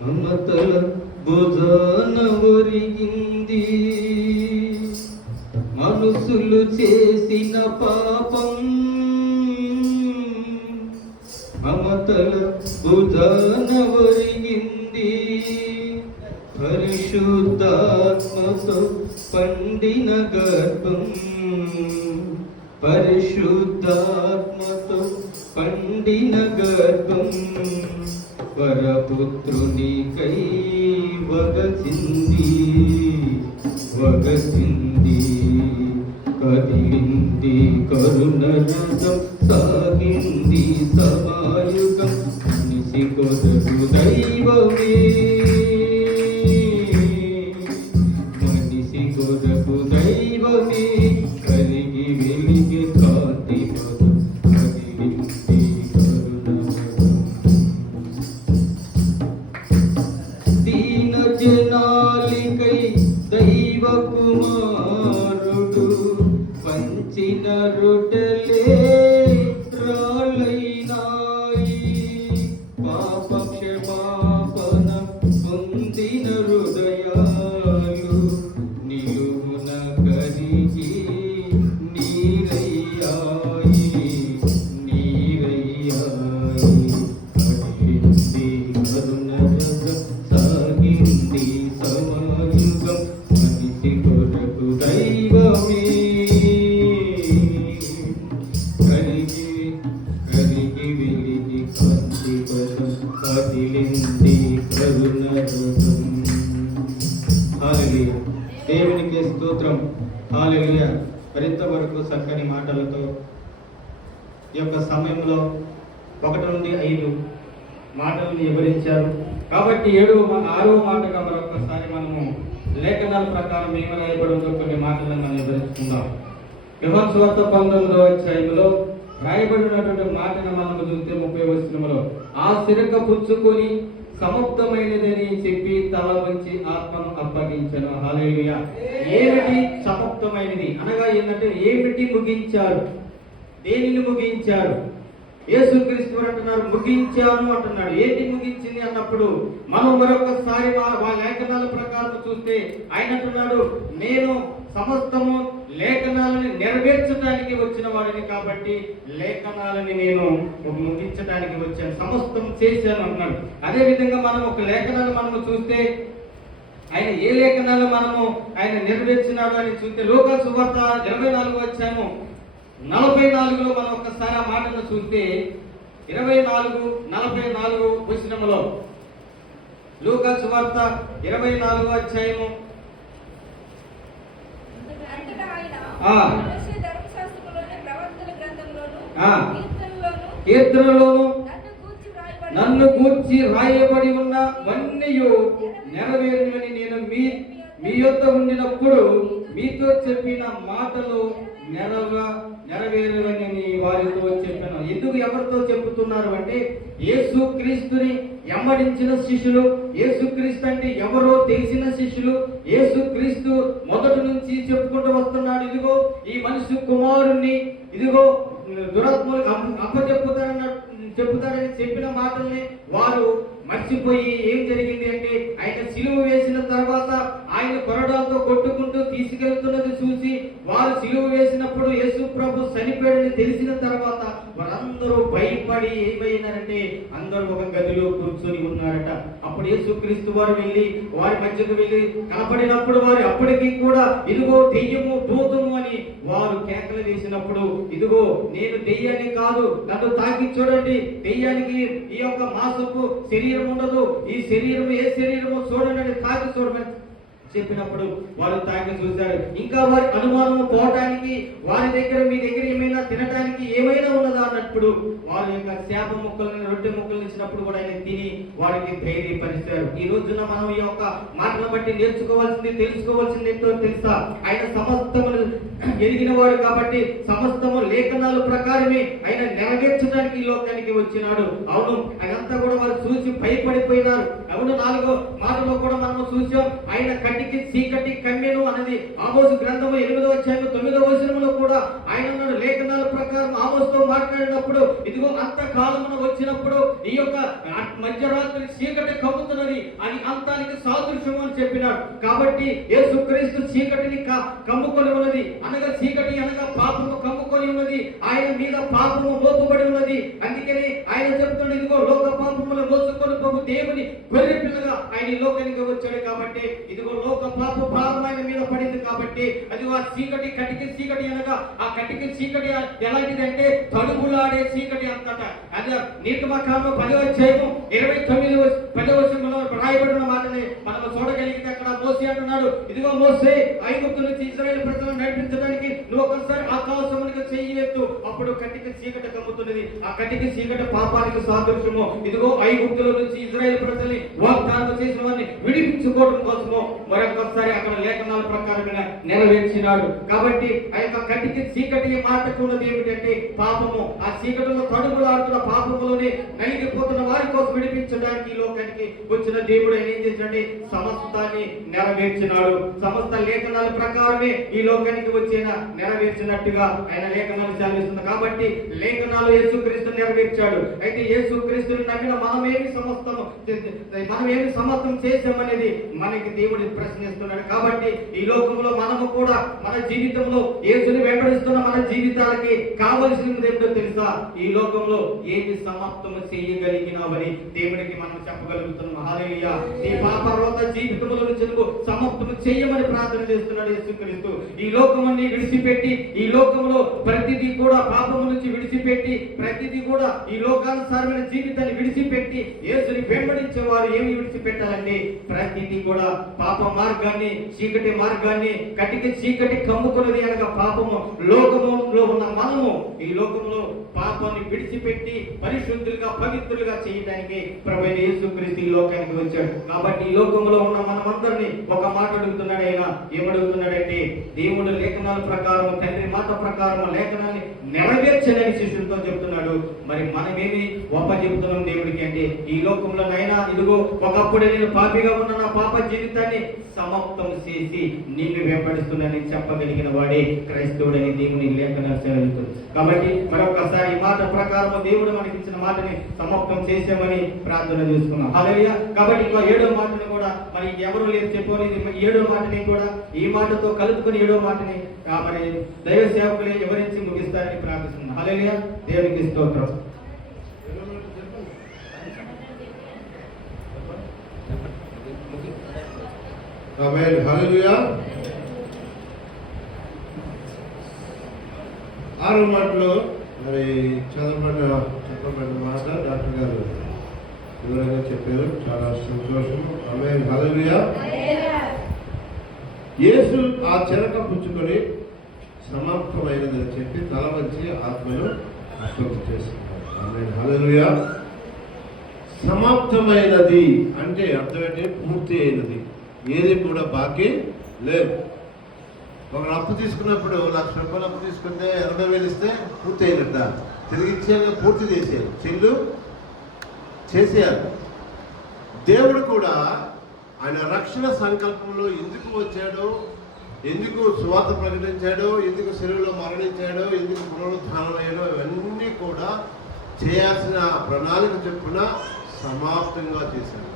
మమతల భుజాన ఒరిగింది మనుషులు చేసిన పాపం. మమతల భుజాన ఒరిగింది పరిశుద్ధాత్మతో పండిన గర్భం. పరిశుద్ధాత్మతో పండిన గర్భం వరపుత్రునికై వగచింది వగచింది. కదిలింది కరుణరసం సాగింది సమాయుగం. మనిషి కొరకు దైవమే మనిషి కొరకు దైవమే కలిగి వెలిగి కాంతి పదం. కదిలింది కరుణరసం దీన జనాలికై దైవ కుమారుడు పంచిన రొట్టెలే రాళ్ళైనాయి. పాప క్షమాపణ పొందిన హృదయాలు నిలువున కరిగి నీరయ్యాయి నీరయ్యాయి. కదిలింది కరుణరసం సాగింది సమాయుగం. మనిషి కొరకు దైవమే కలిగి కలిగి వెలిగి కాంతి పదం. కదిలింది కరుణరసం. హల్లెలూయా. దేవునికి స్తోత్రం. హల్లెలూయా. మరింతవరకు చక్కని మాటలతో ఈ యొక్క సమయంలో 1 నుండి 5 మాటలను వివరించారు. కాబట్టి 6వ మాటగా మరొకసారి మనము లేఖనాల ప్రకారం ఏమి రాయబడిందో కొన్ని మాటలను మనం వివరించుకుందాం. యోహాను సువార్త 19వ అధ్యాయంలో రాయబడినటువంటి మాటను మనము చూస్తే 30వ వచనంలో ఆ సిరక పుచ్చుకొని సమాప్తమైనదని చెప్పి తల వంచి ఆత్మను అప్పగించను. హల్లెలూయా. ఏమిటి సమాప్తమైనది అనగా ఏంటంటే ఏమిటి ముగించారు, దేనిని ముగించారు? యేసుక్రీస్తు అంటున్నారు ముగించాను అంటున్నాడు. ఏంటి ముగించింది అన్నప్పుడు మనం మరొకసారి ఆ లేఖనాల ప్రకారం చూస్తే ఆయన అంటున్నాడు నేను సమస్తము లేఖనాలని నెరవేర్చడానికి వచ్చిన వాడిని కాబట్టి లేఖనాలని నేను ముగించడానికి వచ్చాను, సమస్తం చేశాను అన్నాడు. అదే విధంగా మనం ఒక లేఖనాలు మనము చూస్తే ఆయన ఏ లేఖనాలు మనము ఆయన నెరవేర్చినాడు అని చూస్తే లూకా సువార్త 24వ అధ్యాయము 44లో మనం ఒక్కసారి ఆ మాటను చూస్తే 24:44 వచనములో లూకా సువార్త 24వ అధ్యాయము కీర్తనలోను నన్ను గూర్చి రాయబడి ఉన్న వన్నీయు నెరవేరునని నేను మీ యొద్ద ఉండినప్పుడు మీతో చెప్పిన మాటలు నెరవేరునని వారితో చెప్పాను. ఎందుకు ఎవరితో చెబుతున్నారు అంటే యేసుక్రీస్తుని వెంబడించిన శిష్యులు, యేసుక్రీస్తు అంటే ఎవరో తెలిసిన శిష్యులు, యేసుక్రీస్తు మొదటి నుంచి చెప్పుకుంటూ వస్తున్నాడు. ఇదిగో ఈ మనిషి కుమారుణ్ణి ఇదిగో దురాత్మలకు చెప్పుతారని చెప్పిన మాటల్ని వారు మర్చిపోయి ఏం జరిగింది అంటే ఆయన సిలువ వేసిన తర్వాత ఆయన కొరడాలతో కొట్టుకుంటూ తీసుకెళ్తున్నది చూసి వారు సిలువ వేసినప్పుడు యేసు ప్రభు చనిపోయాడని తెలిసిన తర్వాత వారందరూ భయపడి ఏమైనారంటే అందరూ ఒక గదిలో కూర్చొని ఉన్నారట. అప్పుడు యేసుక్రీస్తు వారు వెళ్ళి వారి మధ్యకు వెళ్ళి కనపడినప్పుడు వారు అప్పటికి కూడా ఇదిగో దెయ్యము దూతము అని వారు కేకలు వేసినప్పుడు ఇదిగో నేను దెయ్యాన్ని కాదు, నన్ను తాకి చూడండి, దెయ్యానికి ఈ యొక్క మాసపు శరీరం ఉండదు, ఈ శరీరం ఏ శరీరమో చూడండి అని తాకి చూడమని చెప్పినప్పుడు వారు తాకి చూశారు. ఇంకా వారి అనుమానం పోవటానికి వారి దగ్గర మీ దగ్గర ఏమైనా తినడానికి ఏమైనా ఉన్నదా అన్నప్పుడు వారి యొక్క చేప ముక్కలని రొట్టె ముక్కలు ఇచ్చినప్పుడు కూడా ఆయన తిని వారికి ధైర్యపరిచారు. ఈ రోజున మనం ఈ యొక్క మాటను బట్టి నేర్చుకోవాల్సింది తెలుసుకోవాల్సింది ఏంటో తెలుసా? ఆయన సమస్తమును ఎరిగినవాడు కాబట్టి సమస్తము లేఖనాల ప్రకారమే ఆయన నెరవేర్చడానికి ఈ లోకానికి వచ్చినాడు. అవును, అదంతా కూడా వారు చూసి భయపడిపోయినారు. అవును, 4వ మాటలో కూడా మనము చూసాం, ఆయన కంటికి చీకటి కమ్మెను అన్నది ఆమోసు గ్రంథము 8వ అధ్యాయం 9వ వచనములో కూడా ఆయన లేఖనాల ప్రకారం ఆమోసుతో మాట్లాడినప్పుడు, ఇదిగో అంతకాలమున వచ్చినప్పుడు ఈ యొక్క మధ్యరాత్రి చీకటి కమ్ముతున్నది అని అంతానికి సాదృశ్యం అని చెప్పినాడు. కాబట్టి యేసుక్రీస్తు చీకటిని కమ్ముకొని ఉన్నది అనగా, చీకటి అనగా పాపము కమ్ముకొని ఉన్నది, ఆయన మీద పాపము మోపబడి ఉన్నది. అందుకని ఆయన చెప్తున్నాడు, ఇదిగో లోక పాపములు మోసుకొని పోవు దేవుని గొర్రె పిల్లగా ఆయన ఈ లోకానికి వచ్చాడు. కాబట్టి ఇదిగో లోక పాప భారం ఆయన మీద పడింది. కాబట్టి అదిగో ఆ చీకటి, కటికి చీకటి అనగా ఆ కటికి చీకటి ఎలాంటిది అంటే తడుపులాడే చీకటి అంతట. అదే నిర్గమకాండం 10వ అధ్యాయం 29వ వచనంలో రాయబడిన మాటని మనం చూడగలిగితే అక్కడ మోసే అంటున్నాడు, ఇదిగో మోసే, ఐగుప్తు నుంచి ఇశ్రాయేలు ప్రజలను నడిపించడానికి నువ్వు ఒకసారి ఆకాశమునికి చెయ్యి ఎత్తు, అప్పుడు కటిక చీకటి కమ్ముతున్నది. ఆ కటిక చీకటి పాపానికి సాదృశ్యము. ఇదిగో ఐగుప్తుల నుంచి ఇశ్రాయేలు ప్రజల్ని వాగ్దానం చేసిన వారిని విడిపించుకోవడం కోసము మరొకసారి అక్కడ లేఖనాల ప్రకారమైన నెరవేర్చినాడు. కాబట్టి ఆ యొక్క కటిక చీకటి మాటకు ఉన్నది ఏమిటంటే పాపము. ఆ చీకటిలో తడుగులాడుతున్న పాపములోనే నలిగిపోతున్న వారి కోసం విడిపించడానికి ఈ లోకానికి వచ్చిన దేవుడు ఆయన ఏం చేసినట్టే సమస్తాన్ని నెరవేర్చినాడు. సమస్త లేఖనాల ప్రకారమే ఈ లోకానికి వచ్చిన నెరవేర్చినట్టుగా ఆయన లేఖనాలు చదివిస్తుంది. కాబట్టి లేఖనాలు యేసుక్రీస్తు నెరవేర్చాడు. అయితే యేసుక్రీస్తుని నమ్మిన మనమేమి సమస్తం చేశామనేది మనకి దేవుడు ప్రశ్నిస్తున్నాడు. కాబట్టి ఈ లోకంలో మనము కూడా మన జీవితంలో యేసుని వెంబడిస్తున్న మన జీవితాలకి కావలసినది ఏమిటో తెలుసా? ఈ లోకంలో ఏది సమాప్తము చేయగలిగినావని దేవుడికి మనం చెప్పగలుగుతున్నాం. హల్లెలూయా. నీ పాపరోత జీవితంలో నుంచి నువ్వు సమాప్తము చేయమని ప్రార్థన చేస్తున్నాడు యేసుక్రీస్తు. ఈ లోకముని విడిచిపెట్టి, ఈ లోకంలో ప్రతిదీ కూడా పాపము నుంచి విడిచిపెట్టి, ప్రతిదీ కూడా ఈ లోకానుసారమైన జీవితాన్ని విడిచిపెట్టి యేసుని వెంబడించేవారు ఏమి విడిచిపెట్టాలంటే ప్రతిదీ కూడా పాప మార్గాన్ని, చీకటి మార్గాన్ని, కటిక చీకటి కమ్ముకున్నది అనగా పాపము. లోకములో ఉన్న మనము ఈ లోకంలో పాపాన్ని విడిచిపెట్టి పరిశుద్ధులుగా, పవిత్రులుగా చేయడానికి ప్రభువైన యేసుక్రీస్తు ఈ లోకానికి వచ్చాడు. కాబట్టి ఈ లోకంలో ఉన్న మనమందరినీ ఒక మాట అడుగుతున్నాడు. ఆయన ఏమడుగుతున్నాడంటే, దేవుడు లేఖనాల ప్రకారం, తండ్రి మాట ప్రకారం లేఖనాన్ని నెరవేర్చని శిష్యులతో చెప్తున్నాడు. మరి మనమేమి చెబుతున్నాం దేవుడికి అంటే, ఈ లోకంలో నైనా ఇదిగో ఒకప్పుడే నేను పాపిగా ఉన్న నా పాప జీవితాన్ని సమాప్తం చేసి నిన్ను వెంబడిస్తున్నానని చెప్పగలిగిన వాడే క్రైస్తవుడని దేవుని లేఖనాలు చదువుతుంది. కాబట్టి మరొకసారి ఈ మాట ప్రకారం దేవుడు మనకి ఇచ్చిన మాటని సమాప్తం చేసామని ప్రార్థన చేసుకున్నాం. హల్లెలూయా. కాబట్టి ఇంకా 7వ మాటను కూడా మరి ఎవరు లేదు చెప్పారు. 7వ మాటని కూడా ఈ మాటతో కలుపుకొని 7వ మాటని మరి దైవ సేవకులే వివరించి ముగిస్తారని ప్రార్థిస్తున్నాం. హల్లెలూయా. దేవునికి స్తోత్రం. ఆమేన్. హల్లెలూయా. 6వ మాటలో మరి చెప్పబడిన మాట డాక్టర్ గారు వివరంగా చెప్పారు. చాలా సంతోషం. ఆమేన్. హల్లెలూయా. యేసు ఆ చెరక పుచ్చుకొని సమాప్తమైనదని చెప్పి తల వంచి ఆత్మను ఆస్పత్తి చేసుకున్నారు. ఆమేన్. హల్లెలూయా. సమాప్తమైనది అంటే అర్థం ఏంటి? పూర్తి అయినది, ఏది కూడా బాకీ లేదు. ఒకరు అప్పు తీసుకున్నప్పుడు 1,00,000 రూపాయలు అప్పు తీసుకుంటే 80,000 ఇస్తే పూర్తి అయినట్ట, తిరిగి ఇచ్చేయాలి, పూర్తి చేసేయాలి, చెల్లు చేసేయాలి. దేవుడు కూడా ఆయన రక్షణ సంకల్పంలో ఎందుకు వచ్చాడో, ఎందుకు సువార్త ప్రకటించాడో, ఎందుకు శరీరంలో మరణించాడో, ఎందుకు పునరుత్థానం అయ్యాడో, ఇవన్నీ కూడా చేయాల్సిన ప్రణాళిక చెప్పున సమాప్తంగా చేశాడు.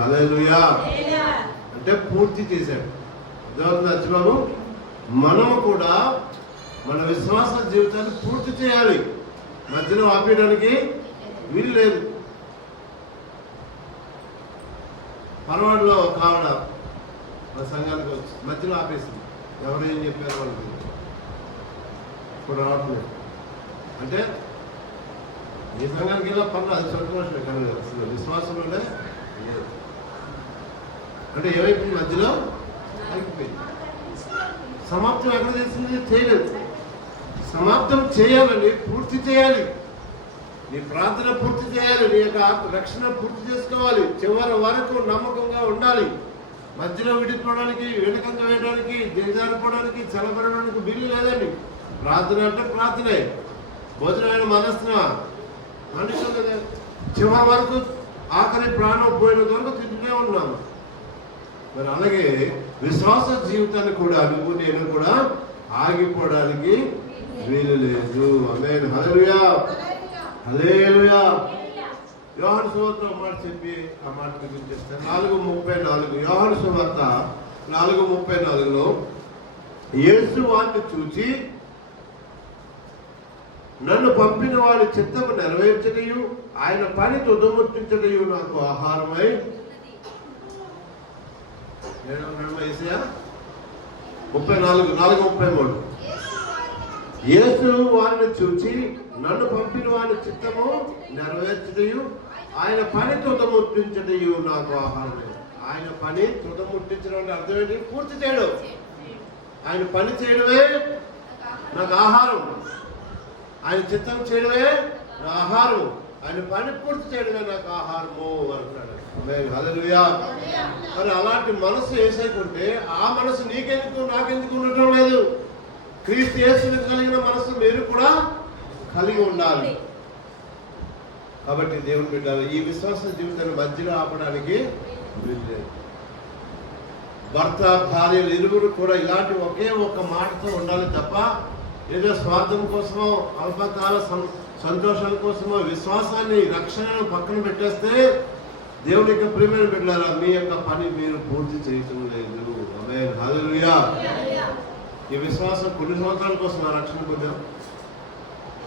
హల్లెలూయా. అంటే పూర్తి చేశాడు. నచ్చబాబు, మనము కూడా మన విశ్వాస జీవితాన్ని పూర్తి చేయాలి. మధ్యలో ఆపేయడానికి వీలు లేదు. పరవాడలో ఒక ఆవిడ మన సంఘానికి వచ్చి మధ్యలో ఆపేసింది. ఎవరు ఏం చెప్పారు వాళ్ళకి ఇప్పుడు రావట్లేదు అంటే ఈ సంఘానికి వెళ్ళా పనులు అది సంతోషమే, కానీ అసలు విశ్వాసంలోనే అంటే ఏమైపోయింది, మధ్యలో అయిపోయింది. సమాప్తం ఎక్కడ చేసింది? చేయలేదు. సమాప్తం చేయాలని, పూర్తి చేయాలి. నీ ప్రార్థన పూర్తి చేయాలి, నీ యొక్క రక్షణ పూర్తి చేసుకోవాలి, చివరి వరకు నమ్మకంగా ఉండాలి. మధ్యలో విడిపోవడానికి, వెనుకంగా వేయడానికి, దిగజారిపోవడానికి, చల్లబడడానికి వీలు లేదండి. ప్రార్థన అంటే ప్రార్థనే. భోజనమైన మనస్సున మనుషులు చివరి వరకు, ఆఖరి ప్రాణం పోయినంత వరకు తింటూనే ఉన్నాము. మరి అలాగే విశ్వాస జీవితాన్ని కూడా నువ్వు నేను కూడా ఆగిపోవడానికి వీలు లేదు. ఆమేన్. హల్లెలూయా, హల్లెలూయా. యోహాను సువార్త మాట చెప్పి ఆ మాట గుర్తిస్తాను. 4:34 యోహాను సువార్త 4:34లో యేసు వారిని చూచి, నన్ను పంపిన వారి చిత్తము నెరవేర్చటయు ఆయన పని తుదముట్టించటయు నాకు ఆహారమై 4:33 యేసు వారిని చూచి, నన్ను పంపిన వారి చిత్తము నెరవేర్చటయు ఆయన పని తుదముట్టించటయు నాకు ఆహారమే. ఆయన పని తుదముట్టించడం అంటే అర్థం ఏంటి? పూర్తి చేయడం. ఆయన పని చేయడమే నాకు ఆహారం. ఆయన చిత్తం చేయడమే నా ఆహారం. ఆయన పని పూర్తి చేయడమే నాకు ఆహారము అంటాడు. హల్లెలూయా. మరి అలాంటి మనసు వేసేకుంటే ఆ మనసు నీకెందుకు నాకెందుకు ఉండటం లేదు? క్రీస్తు యేసుని కలిగిన మనసు మీరు కూడా కలిగి ఉండాలి. కాబట్టి దేవుని బిడ్డలు, ఈ విశ్వాస జీవితాన్ని మధ్యలో ఆపడానికి భర్త భార్యలు ఇరువురు కూడా ఇలాంటి ఒకే ఒక్క మాటతో ఉండాలి తప్ప ఏదో స్వార్థం కోసమో, అల్పకాల సంతోషాల కోసమో విశ్వాసాన్ని, రక్షణను పక్కన పెట్టేస్తే దేవుని యొక్క ప్రియమైన బిడ్డలారా, మీ యొక్క పని మీరు పూర్తి చేయటం లేదు. ఆమేన్. హల్లెలూయా. ఈ విశ్వాసం కొన్ని సంవత్సరాల కోసం ఆ రక్షణ పొందాం.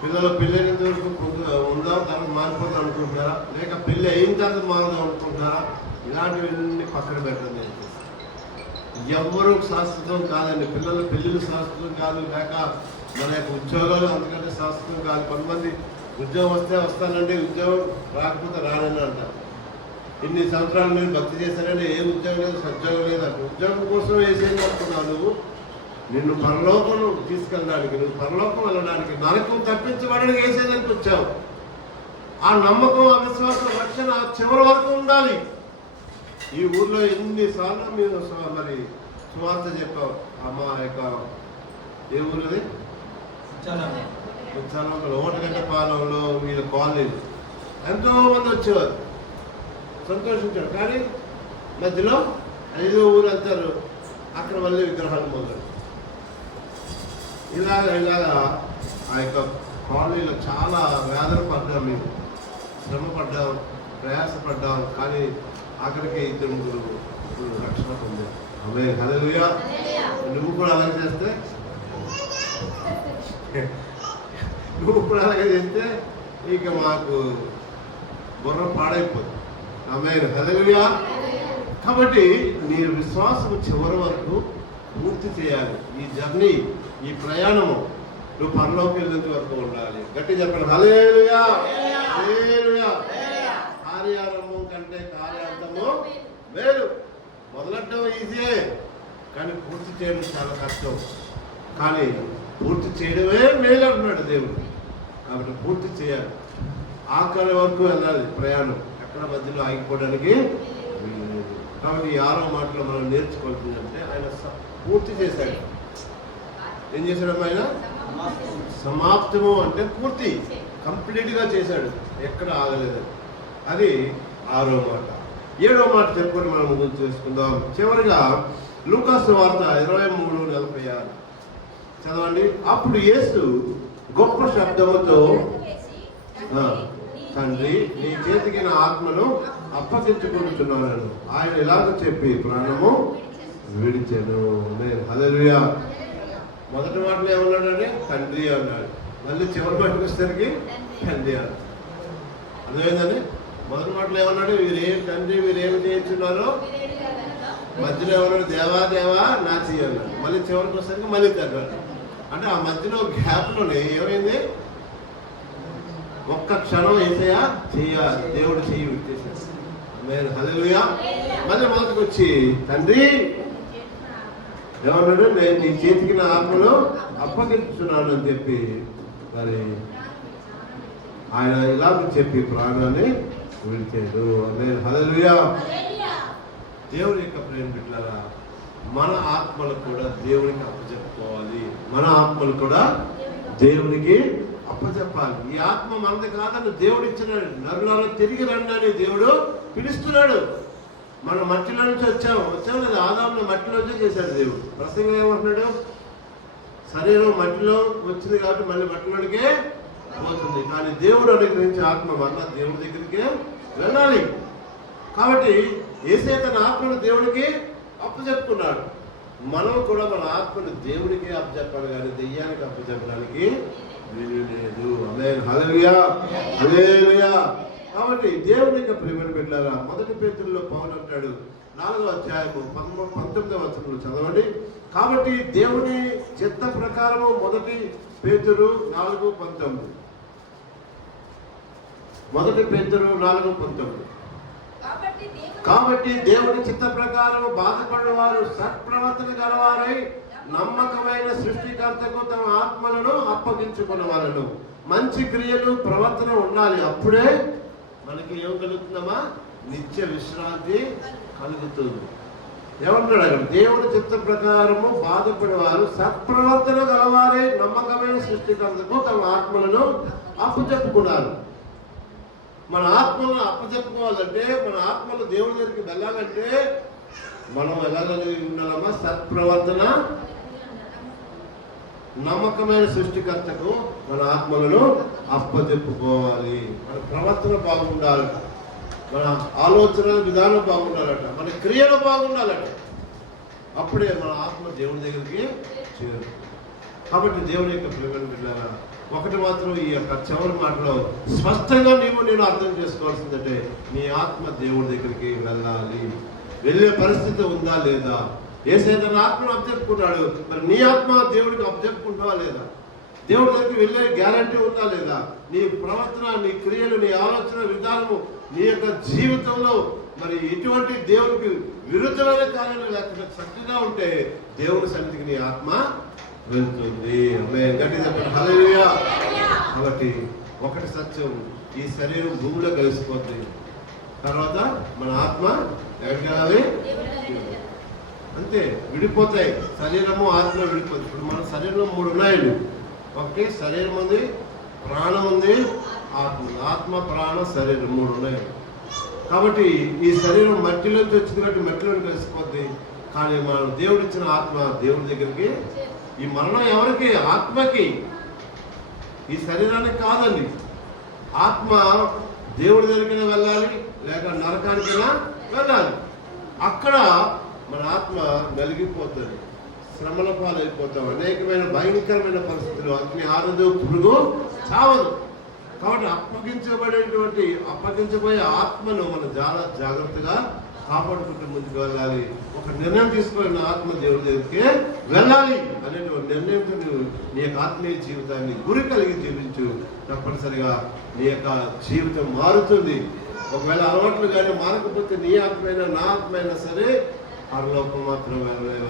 పిల్లలు పెళ్ళైనంత వరకు ఉందాం, తర్వాత మారిపోతాం అనుకుంటారా? లేక పెళ్ళి అయిన తర్వాత మారుదాం అనుకుంటారా? ఇలాంటివన్నీ పక్కన పెట్టండి. ఎవరు శాశ్వతం కాదండి. పిల్లల పెళ్ళిళ్ళు శాశ్వతం కాదు, లేక మన యొక్క ఉద్యోగాలు అంతకంటే శాశ్వతం కాదు. కొంతమంది ఉద్యోగం వస్తే వస్తానండి, ఉద్యోగం రాకపోతే రానని అంటారు. ఇన్ని సంవత్సరాలు మీరు భక్తి చేశారంటే ఏ ఉద్యోగం లేదు, సద్యోగం లేదు అంటే ఉద్యోగం కోసం వేసేది అనుకున్నావు. నువ్వు నిన్ను పరలోకం తీసుకెళ్ళడానికి, నువ్వు పరలోకం వెళ్ళడానికి, నరకం తప్పించబడడానికి వేసేదానికి వచ్చావు. ఆ నమ్మకం, ఆ విశ్వాసం, రక్షణ చివరి వరకు ఉండాలి. ఈ ఊర్లో ఎన్నిసార్లు మీరు మరి సువార్త చెప్పావు. అమ్మ యొక్క ఏ ఊరిది? ఓటగంట పాలెంలో వీళ్ళ కాలనీలు ఎంతో మంది వచ్చేవారు, సంతోషించారు. కానీ మధ్యలో 5వ ఊరు వెళ్తారు, అక్కడ మళ్ళీ విగ్రహాలు మొదలు. ఇలాగా ఆ యొక్క కాలనీలో చాలా వేదన పడ్డాం, మేము శ్రమ పడ్డాం, ప్రయాసపడ్డాం. కానీ అక్కడికి 2-3 రక్షణ పొందాం. ఆమేన్. హల్లెలూయా. నువ్వు కూడా అలాగే చేస్తే, ఇక మాకు బుర్ర పాడైపోతుంది. ఆమేన్. హల్లెలూయా. కాబట్టి నీ విశ్వాసం చివరి వరకు పూర్తి చేయాలి. ఈ జర్నీ, ఈ ప్రయాణము నువ్వు పరలోకి వెళ్ళేంత వరకు ఉండాలి. గట్టి చెప్పండి. హల్లెలూయా, హల్లెలూయా. కార్యారంభం కంటే కార్యాంతము మేలు. మొదలెట్టడం ఈజీయే, కానీ పూర్తి చేయడం చాలా కష్టం. కానీ పూర్తి చేయడమే మేలు అంటున్నాడు దేవుడు. కాబట్టి పూర్తి చేయాలి, ఆఖరి వరకు వెళ్ళాలి ప్రయాణం. ఎక్కడ మధ్యలో ఆగిపోవడానికి. కాబట్టి ఈ 6వ మాటలో మనం నేర్చుకోవాల్సిందంటే ఆయన పూర్తి చేశాడు. ఏం చేశాడు ఆయన? సమాప్తము అంటే పూర్తి, కంప్లీట్గా చేశాడు, ఎక్కడ ఆగలేదు. అది 6వ మాట. 7వ మాట చెప్పుకొని మనం ముందు చేసుకుందాం. చివరిగా లూకాసు వార్త 23:46 చదవండి. అప్పుడు యేసు గొప్ప శబ్దముతో, తండ్రి నీ చేతికి నా ఆత్మను అప్పగించుకుంటున్నాను ఆయన ఇలాగ చెప్పి ప్రాణము విడిచెను. హల్లెలూయా. మొదటి మాటలో ఏమన్నాడంటే తండ్రి అన్నాడు. మళ్ళీ చివరి మాటకు వచ్చేసరికి తండ్రి అన్నాడు. అర్థమైందండి? మొదటి మాటలో ఏమన్నాడు? వీరేం తండ్రి, వీరేమి చేయించున్నారో. మధ్యలో ఏమన్నాడు? దేవా దేవా నా చెయ్యన్నాడు. మళ్ళీ చివరికి వచ్చేసరికి మళ్ళీ తండ్రి. అంటే ఆ మధ్యలో గ్యాప్లోనే ఏమైంది? ఒక్క క్షణం వేసేయా చెయ్యాలి, దేవుడు చెయ్యి విట్టేసాడు. హల్లెలూయా. మళ్ళీ మొదటికి వచ్చి తండ్రి ఏమన్నాడు? నేను నీ చేతికి నా ఆత్మను అప్పగించున్నాను అని చెప్పి మరి ఆయన ఇలా చెప్పి ప్రాణాన్ని విడిచాడు. హల్లెలూయా. దేవుని యొక్క ప్రేమ బిడ్డలారా, మన ఆత్మలు కూడా దేవునికి అప్పచెప్పుకోవాలి. మన ఆత్మలు కూడా దేవునికి అప్పచెప్పాలి. ఈ ఆత్మ మనది కాదని దేవుడు ఇచ్చినాడు. నరులారా తిరిగి రండి అని దేవుడు పిలుస్తున్నాడు. మనం మట్టిలో నుంచి వచ్చాం లేదా? ఆదామును మట్టిలోంచి చేశాడు దేవుడు. ప్రసంగం ఏమంటున్నాడు? శరీరం మట్టిలో వచ్చింది కాబట్టి మళ్ళీ మట్టిలోనికే పోతుంది. కానీ దేవుడు అనుగ్రహించే ఆత్మ మళ్ళా దేవుడి దగ్గరికే వెళ్ళాలి. కాబట్టి యేసే తన ఆత్మను దేవుడికి అప్పచెప్పుకున్నాడు. మనం కూడా మన ఆత్మను దేవుడికి అప్పచెప్పాలి, కానీ దెయ్యానికి అప్పచెప్పడానికి వీలు లేదు. ఆమేన్, హల్లెలూయా, హల్లెలూయా. కాబట్టి దేవుని యొక్క ప్రేమను బిడ్డలారా, 1 పేతురులో పౌలు అంటాడు, 4వ అధ్యాయము 19వ వచనంలో చదవండి. కాబట్టి దేవుని చిత్త ప్రకారము 1 పేతురు 4:19. 1 పేతురు 4:19. కాబట్టి దేవుని చిత్త ప్రకారం బాధపడిన వారు సత్ప్రవర్తన గలవారై నమ్మకమైన సృష్టికర్తకు తమ ఆత్మలను అప్పగించుకున్న వాళ్ళను. మంచి క్రియలు ప్రవర్తన ఉండాలి. అప్పుడే మనకి ఏం కలుగుతుందమ్మా? నిత్య విశ్రాంతి కలుగుతుంది. ఏమంటాడు అక్కడ? దేవుని చిత్త ప్రకారము బాధపడేవారు సత్ప్రవర్తన గలవారై నమ్మకమైన సృష్టికర్తకు తమ ఆత్మలను అప్పచెప్పుకున్నారు. మన ఆత్మలను అప్పచెప్పుకోవాలంటే, మన ఆత్మలు దేవుడి దగ్గరికి వెళ్ళాలంటే మనం వెళ్ళాలని ఉండాలమ్మా? సత్ప్రవర్తన, నమ్మకమైన సృష్టికర్తకు మన ఆత్మలను అప్పచెప్పుకోవాలి. మన ప్రవర్తన బాగుండాలట, మన ఆలోచన విధానం బాగుండాలట, మన క్రియలు బాగుండాలట. అప్పుడే మన ఆత్మ దేవుని దగ్గరికి చేరు. కాబట్టి దేవుని యొక్క ప్రేమను బిడ్డలారా, ఒకటి మాత్రం ఈ యొక్క చివరి మాటలో స్పష్టంగా నేను అర్థం చేసుకోవాల్సిందంటే, నీ ఆత్మ దేవుడి దగ్గరికి వెళ్ళాలి. వెళ్ళే పరిస్థితి ఉందా లేదా? యేసే తన ఆత్మను అప్పచెప్పుకున్నాడు. మరి నీ ఆత్మ దేవుడికి అప్పచెప్పుకుంటావా లేదా? దేవుడి దగ్గరికి వెళ్ళే గ్యారంటీ ఉందా లేదా? నీ ప్రవర్తన, నీ క్రియలు, నీ ఆలోచన విధానము, నీ యొక్క జీవితంలో మరి ఎటువంటి దేవుడికి విరుద్ధమైన కార్యాలు లేకుండా చక్కగా ఉంటే దేవుని సన్నిధికి నీ ఆత్మ వెళ్తుంది. హల్లెలూయా. కాబట్టి ఒకటి సత్యం, ఈ శరీరం భూమిలో కలిసిపోతుంది. తర్వాత మన ఆత్మ ఎక్కడికి వెళ్ళాలి? అంతే, విడిపోతాయి. శరీరము ఆత్మ విడిపోతుంది. ఇప్పుడు మన శరీరంలో 3 ఉన్నాయండి. ఒకటి శరీరం ఉంది, ప్రాణం ఉంది, ఆత్మ. ఆత్మ, ప్రాణం, శరీరం 3 ఉన్నాయి. కాబట్టి ఈ శరీరం మట్టిలోంచి వచ్చింది కాబట్టి మట్టిలోకి కలిసిపోద్ది. కానీ మనం దేవుడిచ్చిన ఆత్మ దేవుడి దగ్గరికి. ఈ మరణం ఎవరికి? ఆత్మకి, ఈ శరీరానికి కాదండి. ఆత్మ దేవుడి దగ్గరికి వెళ్ళాలి, లేక నరకానికైనా వెళ్ళాలి. అక్కడ మన ఆత్మ నలిగిపోతుంది, శ్రమల పాలైపోతాం. అనేకమైన భయంకరమైన పరిస్థితులు, అగ్ని ఆరదు, పురుగు చావదు. కాబట్టి అప్పగించబోయే ఆత్మను మనం చాలా జాగ్రత్తగా కాపాడుకుంటూ ముందుకు వెళ్ళాలి. ఒక నిర్ణయం తీసుకుని ఆత్మ దేవుడి దగ్గరికి వెళ్ళాలి అనే నిర్ణయంతో నీ యొక్క ఆత్మీయ జీవితాన్ని గురి కలిగి జీవించు. తప్పనిసరిగా నీ యొక్క జీవితం మారుతుంది. ఒకవేళ అలవాట్లు కానీ మారకపోతే నీ ఆత్మైనా నా ఆత్మైనా సరే పరలోకం మాత్రం వెళ్ళలేదు.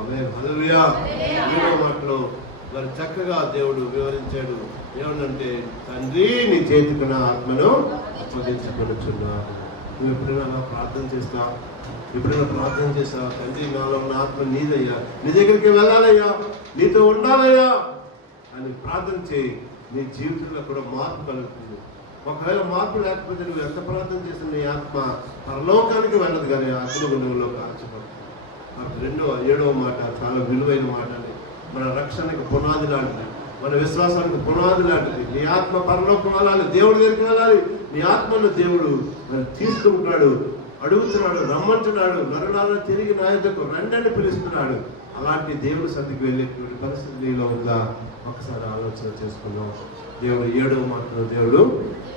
ఆమేన్, హల్లెలూయా. వీడియో మాటలో మరి చక్కగా దేవుడు వివరించాడు. ఏమనంటే, తండ్రి నీ చేతికి నా ఆత్మను అప్పగించుకొనుచున్నాను. నువ్వు ఎప్పుడైనా ప్రార్థన చేస్తావు? ఎప్పుడైనా ప్రార్థన చేస్తావు? తండ్రి నాలో ఉన్న ఆత్మ నీదయ్యా, నీ దగ్గరికి వెళ్ళాలయ్యా, నీతో ఉండాలయ్యా అని ప్రార్థన చేయి. నీ జీవితంలో కూడా మార్పు కలుగుతుంది. ఒకవేళ మార్పు లేకపోతే నువ్వు ఎంత ప్రార్థన చేసిన నీ ఆత్మ పరలోకానికి వెళ్ళదు, కానీ అగ్నిగుండంలో కాల్చబడు. 7వ మాట చాలా విలువైన మాట. మన రక్షణకి పునాది లాంటిది, మన విశ్వాసానికి పునాది లాంటిది. నీ ఆత్మ పరలోకం వెళ్ళాలి, దేవుడి దగ్గరికి వెళ్ళాలి. నీ ఆత్మను దేవుడు తీసుకుంటున్నాడు, అడుగుతున్నాడు, రమ్మంటున్నాడు. నరులారా తిరిగి నా యొద్దకు రండి పిలుస్తున్నాడు. అలాంటి దేవుడి సన్నిధికి వెళ్ళేటువంటి పరిస్థితి నీలో ఉందా? ఒకసారి ఆలోచన చేసుకుందాం. దేవుడు 7వ మాటలో దేవుడు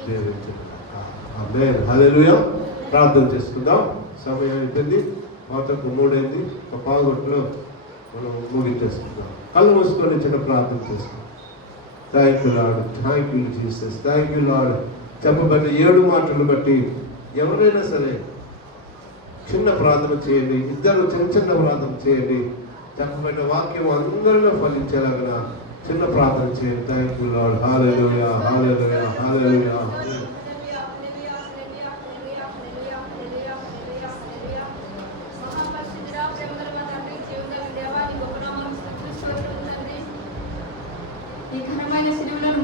దీవించాడు. ఆమేన్, హల్లెలూయా. ప్రార్థన చేసుకుందాం. సమయం అయిపోయింది, 3 అయింది. ఒక పావుగంటలో మనం ముగించేసుకుందాం. కళ్ళు మూసుకొని చిన్న ప్రార్థన చేసుకుందాం. Thank you lord, thank you Jesus, thank you lord. చెప్పబడిన 7 మాటలు బట్టి ఎవరైనా సరే చిన్న ప్రార్థన చేయండి. ఇద్దరు చిన్న ప్రార్థన చేయండి. చెప్పబడిన వాక్యం అందరిలో ఫలించేలాగా చిన్న ప్రార్థన చేయండి. Thank you lord. Hallelujah, hallelujah, hallelujah.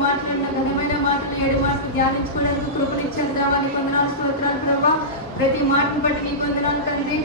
మాట్లాడిన ఘనమైన మాటలు 7 మాటలు ధ్యానించుకోవడానికి కృపనిచ్చారు దేవా. నీకు వందనాలు స్తోత్రాలు ప్రభా. ప్రతి మాటను బట్టి నీకు వందనాలు తండ్రి.